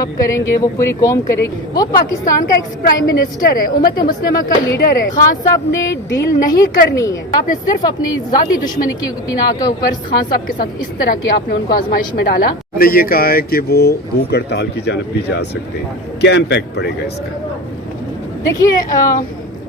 साहब करेंगे वो पूरी कौम करेगी। वो पाकिस्तान का एक्स प्राइम मिनिस्टर है, उम्मत मुस्लिमा का लीडर है। खान साहब ने डील नहीं करनी है। आपने सिर्फ अपनी जाती दुश्मनी की बिना के ऊपर खान साहब के साथ इस तरह की आपने उनको आजमाइश में डाला। ने ये कहा है कि वो भूख हड़ताल की जानब भी जा सकते हैं, क्या इम्पैक्ट पड़ेगा इसका? देखिए,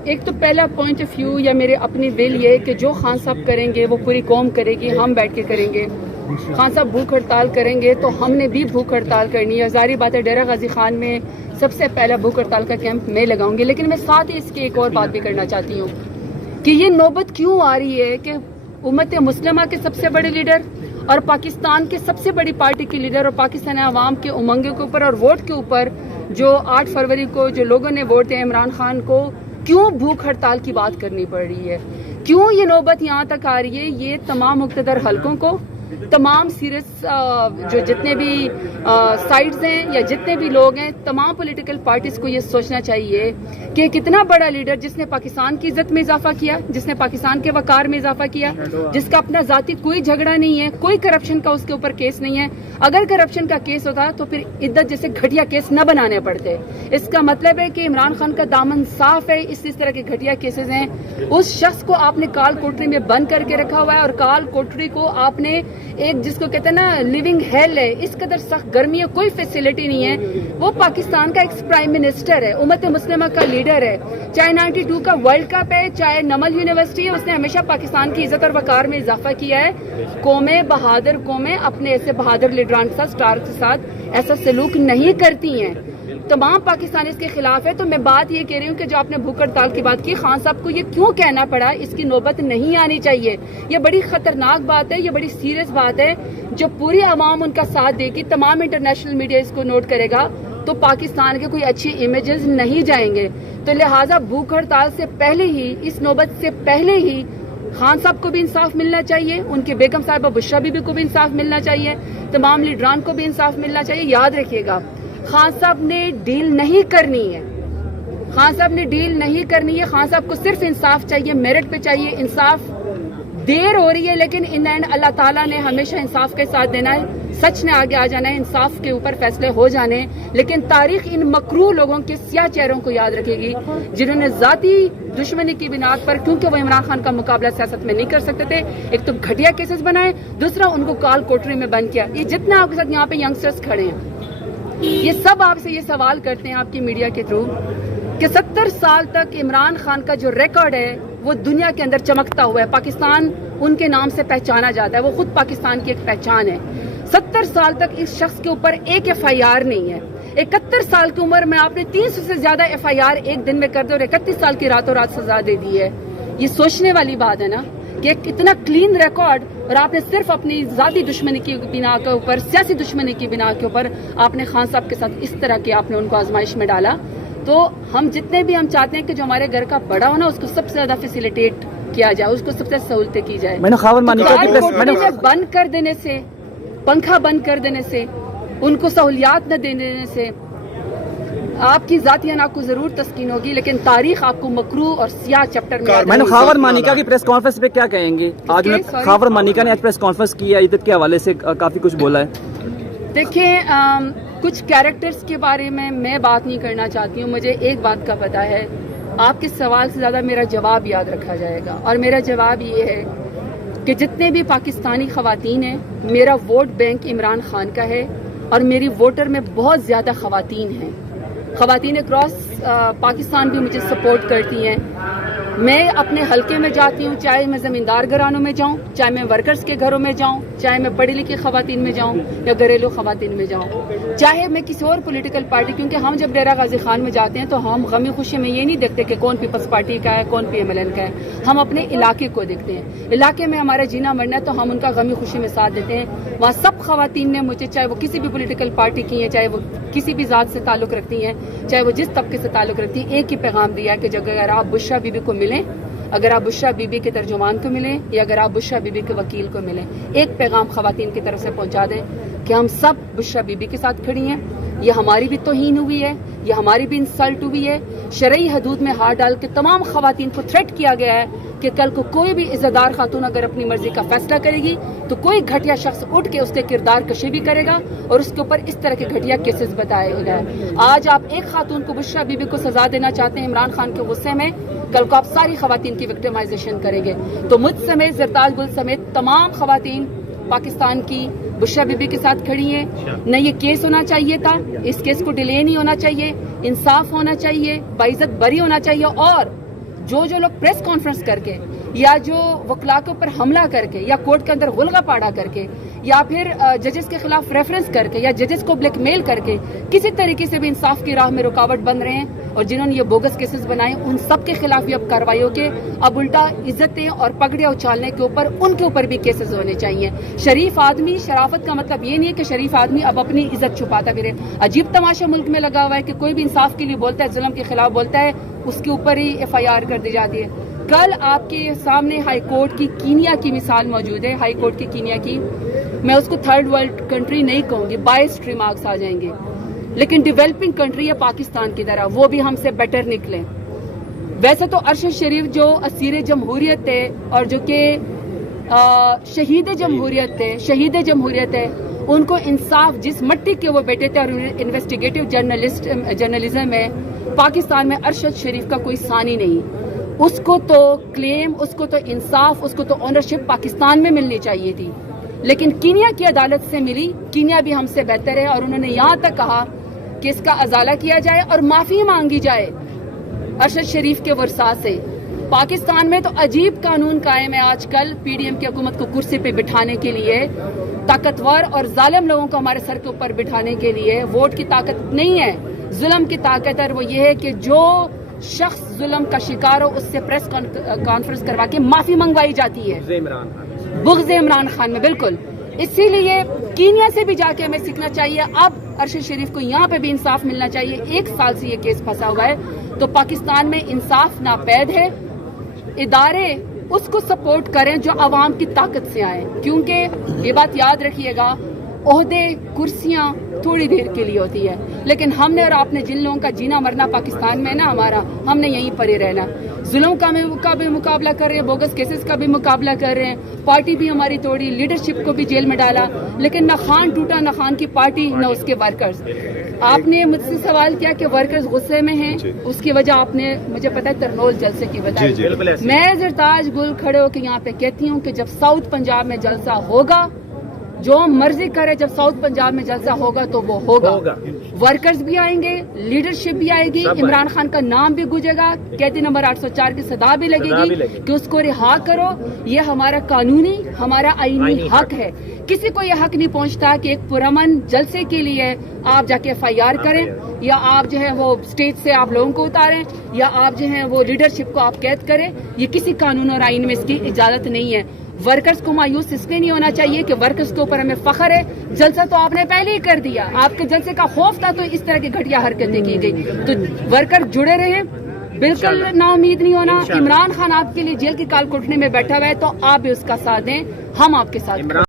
एक तो पहला पॉइंट ऑफ व्यू या मेरे अपनी विल ये कि जो खान साहब करेंगे वो पूरी कौम करेगी, हम बैठ के करेंगे। खान साहब भूख हड़ताल करेंगे तो हमने भी भूख हड़ताल करनी है। जारी बात है, डेरा गाजी खान में सबसे पहला भूख हड़ताल का कैंप मैं लगाऊंगी। लेकिन मैं साथ ही इसकी एक और बात भी करना चाहती हूँ कि ये नौबत क्यों आ रही है कि उम्मत मुस्लिमा के सबसे बड़े लीडर और पाकिस्तान के सबसे बड़ी पार्टी के लीडर और पाकिस्तान आवाम के उमंगे के ऊपर और वोट के ऊपर जो 8 फरवरी को जो लोगों ने वोट दिया इमरान खान को, क्यों भूख हड़ताल की बात करनी पड़ रही है? क्यों ये नौबत यहाँ तक आ रही है? ये तमाम मुक़्तदर हलकों को, तमाम सीरियस जो जितने भी साइड्स हैं या जितने भी लोग हैं, तमाम पॉलिटिकल पार्टीज को ये सोचना चाहिए कि कितना बड़ा लीडर जिसने पाकिस्तान की इज्जत में इजाफा किया, जिसने पाकिस्तान के वकार में इजाफा किया, जिसका अपना जाती कोई झगड़ा नहीं है, कोई करप्शन का उसके ऊपर केस नहीं है। अगर करप्शन का केस होता तो फिर इद्दत जैसे घटिया केस न बनाने पड़ते। इसका मतलब है कि इमरान खान का दामन साफ है। इस तरह के घटिया केसेस हैं। उस शख्स को आपने काल कोठरी में बंद करके रखा हुआ है और काल कोठरी को आपने एक जिसको कहते हैं ना लिविंग हेल है, इस कदर सख्त गर्मी है, कोई फैसिलिटी नहीं है। वो पाकिस्तान का एक्स प्राइम मिनिस्टर है, उम्मत मुस्लिमा का लीडर है। चाहे 92 का वर्ल्ड कप है, चाहे नमल यूनिवर्सिटी है, उसने हमेशा पाकिस्तान की इज्जत और वकार में इजाफा किया है। कौमें बहादुर कौमें अपने ऐसे बहादुर लीडरान के साथ, स्टार के साथ ऐसा सलूक नहीं करती हैं। तमाम पाकिस्तानी इसके खिलाफ है। तो मैं बात ये कह रही हूँ कि जो आपने भूख हड़ताल की बात की, खान साहब को ये क्यों कहना पड़ा, इसकी नौबत नहीं आनी चाहिए। ये बड़ी खतरनाक बात है, ये बड़ी सीरियस बात है। जो पूरी आवाम उनका साथ देगी, तमाम इंटरनेशनल मीडिया इसको नोट करेगा, तो पाकिस्तान के कोई अच्छी इमेजेस नहीं जाएंगे। तो लिहाजा भूख हड़ताल से पहले ही, इस नौबत से पहले ही खान साहब को भी इंसाफ मिलना चाहिए, उनके बेगम साहिबा बुशरा बीबी को भी इंसाफ मिलना चाहिए, तमाम लीडरान को भी इंसाफ मिलना चाहिए। याद रखिएगा, खान साहब ने डील नहीं करनी है। खान साहब ने डील नहीं करनी है। खान साहब को सिर्फ इंसाफ चाहिए, मेरिट पे चाहिए। इंसाफ देर हो रही है लेकिन इन एंड अल्लाह ताला ने हमेशा इंसाफ के साथ देना है। सच ने आगे आ जाना है, इंसाफ के ऊपर फैसले हो जाने हैं। लेकिन तारीख इन मकरू लोगों के सियाह चेहरों को याद रखेगी जिन्होंने जाती दुश्मनी की बिनाद पर, क्योंकि वो इमरान खान का मुकाबला सियासत में नहीं कर सकते थे, एक तो घटिया केसेस बनाए, दूसरा उनको काल कोठरी में बंद किया। ये जितने आपके साथ यहाँ पे यंगस्टर्स खड़े हैं, ये सब आपसे ये सवाल करते हैं आपकी मीडिया के थ्रू कि 70 साल तक इमरान खान का जो रिकॉर्ड है वो दुनिया के अंदर चमकता हुआ है। पाकिस्तान उनके नाम से पहचाना जाता है, वो खुद पाकिस्तान की एक पहचान है। 70 साल तक इस शख्स के ऊपर एक FIR नहीं है। 71 साल की उम्र में आपने 300 से ज्यादा FIR एक दिन में कर दो और 31 साल की रातों रात सजा दे दी है। ये सोचने वाली बात है ना कि एक इतना क्लीन रिकॉर्ड और आपने सिर्फ अपनी जाती दुश्मनी की बिना के ऊपर, सियासी दुश्मनी की बिना के ऊपर आपने खान साहब के साथ इस तरह के आपने उनको आजमाइश में डाला। तो हम जितने भी हम चाहते हैं कि जो हमारे घर का बड़ा हो ना, उसको सबसे ज्यादा फैसिलिटेट किया जाए, उसको सबसे सहूलतें की जाए। बंद कर देने से, पंखा बंद कर देने से, उनको सहूलियात न देने से आपकी जातियाना को जरूर तस्कीन होगी, लेकिन तारीख आपको मकरू और सियाह चैप्टर में। मैंने खावर मानिका की प्रेस कॉन्फ्रेंस पे क्या कहेंगे? आज खावर मानिका ने आज प्रेस कॉन्फ्रेंस की है, इद्दत के हवाले से काफी कुछ बोला है। देखिए, कुछ कैरेक्टर्स के बारे में मैं बात नहीं करना चाहती हूँ। मुझे एक बात का पता है, आपके सवाल से ज्यादा मेरा जवाब याद रखा जाएगा। और मेरा जवाब ये है कि जितने भी पाकिस्तानी खवातीन हैं, मेरा वोट बैंक इमरान खान का है और मेरी वोटर में बहुत ज्यादा खवातीन हैं। खवातीन अक्रॉस पाकिस्तान भी मुझे सपोर्ट करती हैं। मैं अपने हलके में जाती हूँ, चाहे मैं जमींदार घरानों में जाऊँ, चाहे मैं वर्कर्स के घरों में जाऊँ, चाहे मैं पढ़ी लिखी खवातीन में जाऊँ या घरेलू खवातीन में जाऊँ, चाहे मैं किसी और पॉलिटिकल पार्टी, क्योंकि हम जब डेरा गाजी खान में जाते हैं तो हम गमी खुशी में ये नहीं देखते कि कौन पीपल्स पार्टी का है, कौन PMLN का है। हम अपने इलाके को देखते हैं। इलाके में हमारा जीना मरना है तो हम उनका गमी खुशी में साथ देते हैं। वहाँ सब खवातीन ने मुझे, चाहे वो किसी भी पॉलिटिकल पार्टी की है, चाहे वो किसी भी जात से ताल्लुक रखती हैं, चाहे वो जिस तबके से ताल्लुक रखती है, एक ही पैगाम दिया कि अगर आप बुशरा बीबी को मिलें, अगर आप बुशरा बीबी के तर्जुमान को मिलें या अगर आप बुशरा बीबी के वकील को मिलें, एक पैगाम खवातीन की तरफ से पहुंचा दें कि हम सब बुशरा बीबी के साथ खड़ी हैं। ये हमारी भी तौहीन हुई है, یہ ہماری بھی انسلٹ ہوئی ہے. شرعی حدود میں ہاتھ ڈال کے تمام خواتین کو تھریٹ کیا گیا ہے کہ کل کو کوئی بھی عزت دار خاتون اگر اپنی مرضی کا فیصلہ کرے گی تو کوئی گھٹیا شخص اٹھ کے اس کے کردار کشی بھی کرے گا اور اس کے اوپر اس طرح کے گھٹیا کیسز بتائے گئے. آج آپ ایک خاتون کو بشرا بی بی کو سزا دینا چاہتے ہیں عمران خان کے غصے میں, کل کو آپ ساری خواتین کی وکٹمائزیشن کریں گے. تو مجھ سمیت, زرتاج گل سمیت تمام خواتین پاکستان کی بشرا بی بی کے ساتھ کھڑی ہیں. نہ یہ کیس ہونا چاہیے تھا, اس کیس کو ڈیلے نہیں ہونا چاہیے, انصاف ہونا چاہیے, باعزت بری ہونا چاہیے. اور جو لوگ پریس کانفرنس کر کے یا جو وکلا کے اوپر حملہ کر کے یا کورٹ کے اندر غلغہ پاڑا کر کے یا پھر ججز کے خلاف ریفرنس کر کے یا ججز کو بلیک میل کر کے کسی طریقے سے بھی انصاف کی راہ میں رکاوٹ بن رہے ہیں اور جنہوں نے یہ بوگس کیسز بنائے, ان سب کے خلاف بھی اب کارروائیوں کے اب الٹا عزتیں اور پگڑیاں اچھالنے کے اوپر ان کے اوپر بھی کیسز ہونے چاہیے. شریف آدمی, شرافت کا مطلب یہ نہیں ہے کہ شریف آدمی اب اپنی عزت چھپاتا پھرے. عجیب تماشا ملک میں لگا ہوا ہے کہ کوئی بھی انصاف کے لیے بولتا ہے, ظلم کے خلاف بولتا ہے, اس کے اوپر ہی FIR کر دی جاتی ہے. کل آپ کے سامنے ہائی کورٹ کی کینیا کی مثال موجود ہے. ہائی کورٹ کی کینیا کی, میں اس کو تھرڈ ورلڈ کنٹری نہیں کہوں گی, 22 ریمارکس آ جائیں گے, لیکن ڈیولپنگ کنٹری ہے پاکستان کی طرح, وہ بھی ہم سے بیٹر نکلے. ویسے تو ارشد شریف جو اسیر جمہوریت تھے اور جو کہ شہید جمہوریت ہے, ان کو انصاف جس مٹی کے وہ بیٹے تھے اور انویسٹیگیٹو جرنلزم میں پاکستان میں ارشد شریف کا کوئی ثانی نہیں. اس کو تو کلیم, اس کو تو انصاف, اس کو تو اونرشپ پاکستان میں ملنی چاہیے تھی, لیکن کینیا کی عدالت سے ملی. کینیا بھی ہم سے بہتر ہے اور انہوں نے یہاں تک کہا کہ اس کا ازالہ کیا جائے اور معافی مانگی جائے ارشد شریف کے ورثاء سے. پاکستان میں تو عجیب قانون قائم ہے آج کل PDM کی حکومت کو کرسی پہ بٹھانے کے لیے, طاقتور اور ظالم لوگوں کو ہمارے سر کے اوپر بٹھانے کے لیے. ووٹ کی طاقت نہیں ہے, ظلم کی طاقت ہے, اور وہ یہ ہے کہ جو شخص ظلم کا شکار ہو اس سے پریس کانفرنس کروا کے معافی منگوائی جاتی ہے. بغض عمران خان میں بالکل. اسی لیے کینیا سے بھی جا کے ہمیں سیکھنا چاہیے. اب ارشد شریف کو یہاں پہ بھی انصاف ملنا چاہیے. 1 سال سے یہ کیس پھنسا ہوا ہے, تو پاکستان میں انصاف ناپید ہے. ادارے اس کو سپورٹ کریں جو عوام کی طاقت سے آئے, کیونکہ یہ بات یاد رکھیے گا, عہدے, کرسیاں تھوڑی دیر کے لیے ہوتی ہے, لیکن ہم نے اور آپ نے جن لوگوں کا جینا مرنا پاکستان میں نا ہمارا, ہم نے یہیں پر ہی رہنا. ظلم کا بھی مقابلہ کر رہے ہیں, بوگس کیسز کا بھی مقابلہ کر رہے ہیں, پارٹی بھی ہماری توڑی, لیڈرشپ کو بھی جیل میں ڈالا, لیکن نہ خان ٹوٹا, نہ خان کی پارٹی, نہ اس کے ورکرز. آپ نے مجھ سے سوال کیا کہ ورکرز غصے میں ہیں, اس کی وجہ آپ نے مجھے پتا ہے ترنول جلسے کی بتائی. میں زرتاج گل کھڑے ہو کے یہاں پہ کہتی ہوں کہ جب ساؤتھ پنجاب میں جلسہ ہوگا, جو مرضی کرے, جب ساؤتھ پنجاب میں جلسہ ہوگا تو وہ ہوگا. ورکرز بھی آئیں گے, لیڈرشپ بھی آئے گی, عمران خان کا نام بھی گونجے گا, قیدی نمبر 804 کی صدا بھی لگے گی کہ اس کو رہا کرو. یہ ہمارا قانونی, ہمارا آئینی حق ہے. کسی کو یہ حق نہیں پہنچتا کہ ایک پرامن جلسے کے لیے آپ جا کے FIR کریں, یا آپ جو ہے وہ اسٹیج سے آپ لوگوں کو اتاریں, یا آپ جو ہے وہ لیڈرشپ کو آپ قید کریں. یہ کسی قانون اور آئین میں اس کی اجازت نہیں ہے. ورکرز کو مایوس اس لیے نہیں ہونا چاہیے کہ ورکرز کے اوپر ہمیں فخر ہے, جلسہ تو آپ نے پہلے ہی کر دیا, آپ کے جلسے کا خوف تھا تو اس طرح کی گھٹیا حرکتیں کی گئی. تو ورکر جڑے رہے, بالکل نا امید نہیں ہونا. عمران خان آپ کے لیے جیل کی کال کوٹھنے میں بیٹھا ہوا ہے, تو آپ بھی اس کا ساتھ دیں, ہم آپ کے ساتھ.